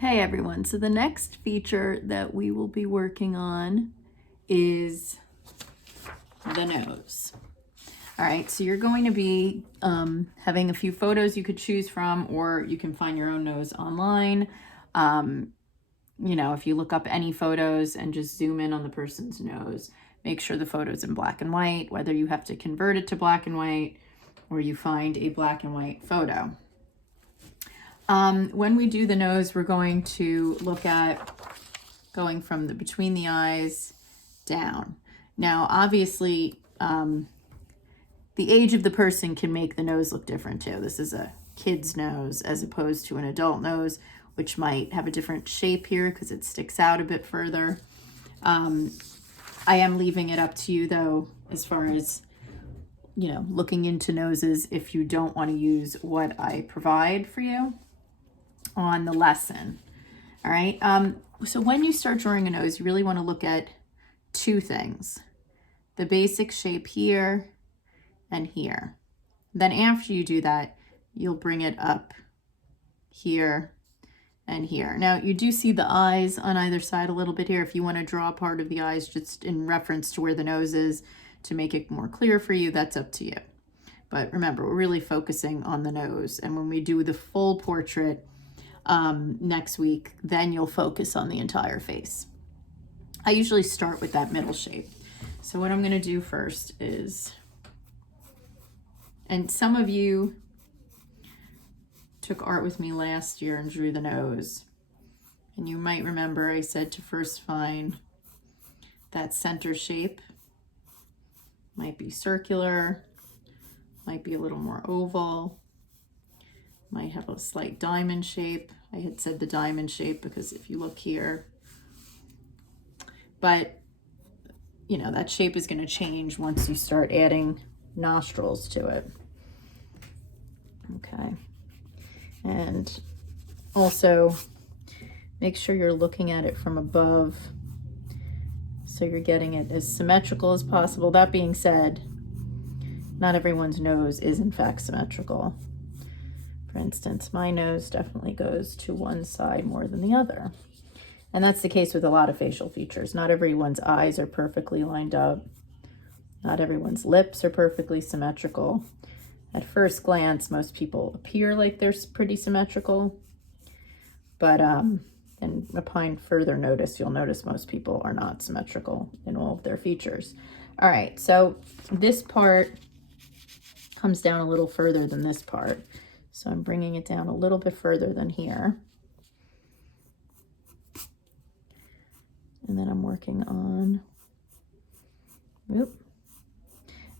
Hey everyone, so the next feature that we will be working on is the nose. All right, so you're going to be having a few photos you could choose from, or you can find your own nose online. If you look up any photos and just zoom in on the person's nose, make sure the photo's in black and white, whether you have to convert it to black and white or you find a black and white photo. When we do the nose, we're going to look at going from between the eyes down. Now, obviously, the age of the person can make the nose look different too. This is a kid's nose as opposed to an adult nose, which might have a different shape here because it sticks out a bit further. I am leaving it up to you though, as far as looking into noses, if you don't want to use what I provide for you on the lesson. All right. So when you start drawing a nose, you really want to look at two things: the basic shape here and here. Then after you do that, you'll bring it up here and here. Now you do see the eyes on either side a little bit here. If you want to draw part of the eyes just in reference to where the nose is to make it more clear for you, that's up to you. But remember, we're really focusing on the nose. And when we do the full portrait next week, then you'll focus on the entire face. I usually start with that middle shape. So what I'm going to do first is, and some of you took art with me last year and drew the nose, and you might remember I said to first find that center shape. Might be circular, might be a little more oval, might have a slight diamond shape. I had said the diamond shape because if you look here, but that shape is going to change once you start adding nostrils to it. Okay. And also make sure you're looking at it from above so you're getting it as symmetrical as possible. That being said, not everyone's nose is in fact symmetrical. For instance, my nose definitely goes to one side more than the other. And that's the case with a lot of facial features. Not everyone's eyes are perfectly lined up. Not everyone's lips are perfectly symmetrical. At first glance, most people appear like they're pretty symmetrical. But and upon further notice, you'll notice most people are not symmetrical in all of their features. All right, so this part comes down a little further than this part. So I'm bringing it down a little bit further than here. And then I'm working on, whoop.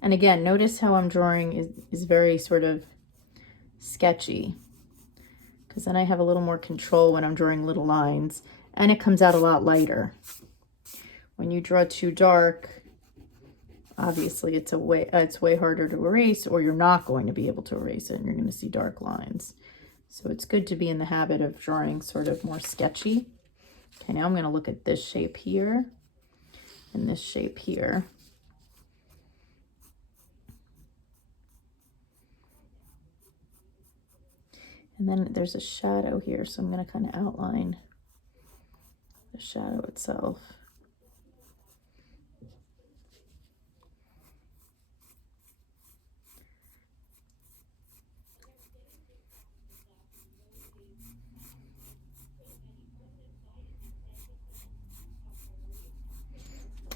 And again, notice how I'm drawing is very sort of sketchy, because then I have a little more control when I'm drawing little lines, and it comes out a lot lighter. When you draw too dark, obviously it's way harder to erase, or you're not going to be able to erase it and you're going to see dark lines. So it's good to be in the habit of drawing sort of more sketchy. Okay, now I'm going to look at this shape here and this shape here. And then there's a shadow here, so I'm going to kind of outline the shadow itself.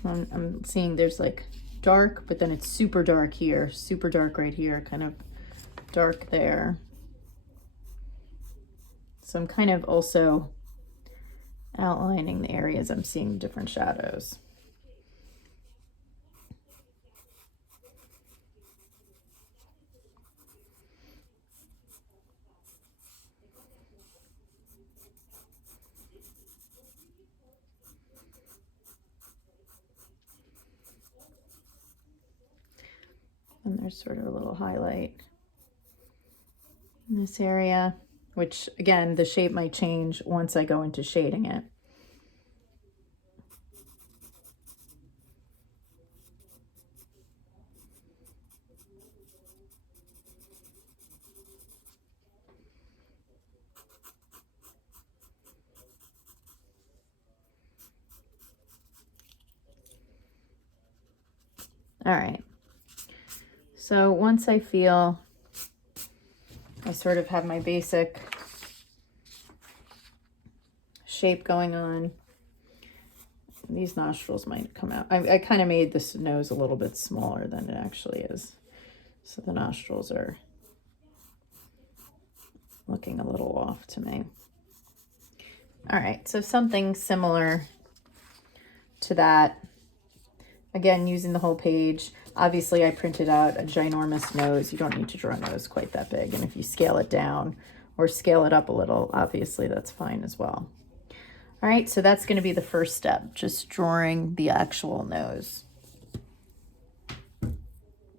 I'm seeing there's like dark, but then it's super dark here, super dark right here, kind of dark there. So I'm kind of also outlining the areas I'm seeing different shadows. And there's sort of a little highlight in this area, which again, the shape might change once I go into shading it. All right. So once I feel I sort of have my basic shape going on, these nostrils might come out. I kind of made this nose a little bit smaller than it actually is. So the nostrils are looking a little off to me. All right, so something similar to that. Again, using the whole page. Obviously, I printed out a ginormous nose. You don't need to draw a nose quite that big. And if you scale it down or scale it up a little, obviously that's fine as well. All right, so that's going to be the first step, just drawing the actual nose.